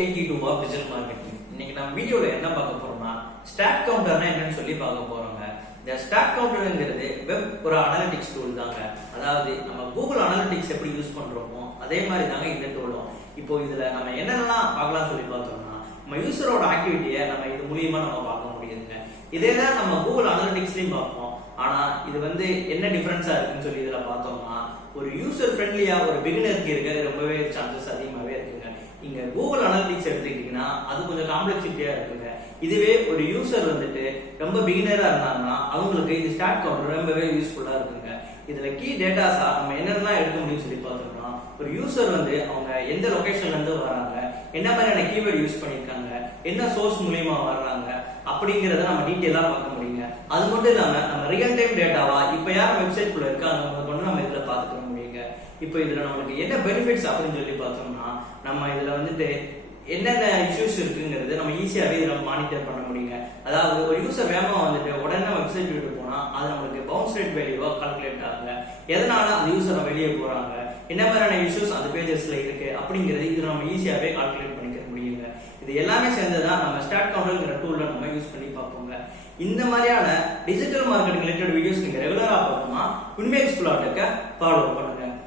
Digital marketing. இன்னைக்கு நம்ம வீடியோல என்ன பார்க்க போறோம்னா ஸ்டாக் கவுண்டர்னா என்னன்னு சொல்லி பார்க்க போறோங்க. இந்த ஸ்டாக் கவுண்டர்ங்கிறது வெப் ஒரு அனலிட்டிக்ஸ் டூல் தாங்க. அதாவது நம்ம கூகுள் அனலிட்டிக்ஸ் எப்படி யூஸ் பண்றோமோ அதே மாதிரி தாங்க இந்த டூலும். இப்போ இதுல நம்ம என்னென்னலாம் பார்க்கலாம் சொல்லி பார்த்தோம்னா நம்ம யூசரோட ஆக்டிவிட்டியை நம்ம இது மூலியமா நம்ம பார்க்க முடியுதுங்க. இதே தான் நம்ம கூகுள் அனலிட்டிக்ஸ்லயும் பார்ப்போம். ஆனா இது என்ன டிஃபரன்ஸா இருக்குன்னு சொல்லி இதுல பார்த்தோம்னா ஒரு யூசர் ஃப்ரெண்ட்லியா ஒரு பிகினருக்கு இருக்க ரொம்பவே சான்சஸ் அதிகமாவே இருக்குங்க. இங்க கூகுள் அனலிட்டிக்ஸ் எடுத்துக்கிட்டீங்கன்னா அது கொஞ்சம் காம்ப்ளெக்சிட்டியா இருக்குங்க. இதுவே ஒரு யூசர் ரொம்ப பிகினரா இருந்தாங்கன்னா அவங்களுக்கு இது ஸ்டாக் கவுண்டர் ரொம்பவே யூஸ்ஃபுல்லா இருக்குங்க. இதுல கீ டேட்டாஸா நம்ம என்னென்னலாம் எடுக்க முடியும்னு சொல்லி பார்த்தோம்னா ஒரு யூசர் அவங்க எந்த லொகேஷன்ல இருந்து வராங்க, என்ன மாதிரியான கீவேர்டு யூஸ் பண்ணிருக்காங்க, என்ன சோர்ஸ் மூலியமா வர்றாங்க அப்படிங்கறத நம்ம டீட்டெயிலா பார்க்க முடியுங்க. அது மட்டும் இல்லாம நம்ம ரியல் டைம் டேட்டாவா இப்ப யார் வெப்சைட் குள்ள இருக்காங்க கொண்டு நம்ம இதுல பாத்துக்க முடியுங்க. இப்போ இதுல நம்மளுக்கு என்ன பெனிஃபிட்ஸ் அப்படின்னு சொல்லி பார்த்தோம்னா நம்ம இதுல என்னென்ன இஷ்யூஸ் இருக்குங்கிறது நம்ம ஈஸியாவே இதுல மானிட்டர் பண்ண முடியுங்க. அதாவது ஒரு யூசர் வேகமா உடனே வெப்சைட் விட்டு போனா அது நம்மளுக்கு பவுன்ஸ் ரேட் வேல்யூவா கால்குலேட் ஆகுங்க. எதனால அந்த யூசர் வெளியே போறாங்க, என்ன மாதிரியான இஷ்யூஸ் அந்த பேஜஸ்ல இருக்கு அப்படிங்கிறது இது நம்ம ஈஸியாவே கால்குலேட் பண்ணிக்க முடியுங்க. இது எல்லாமே சேர்ந்துதான் நம்ம ஸ்டாக் கவுண்டர்ங்கிற டூல்ல நம்ம யூஸ் பண்ணி பார்ப்போங்க. இந்த மாதிரியான டிஜிட்டல் மார்க்கெட்டிங் ரிலேட்டட் வீடியோஸ் நீங்க ரெகுலரா பார்க்கணும்னா உண்மை எக்ஸ்ப்ளோர் டெக்க ஃபாலோ பண்ணுங்க.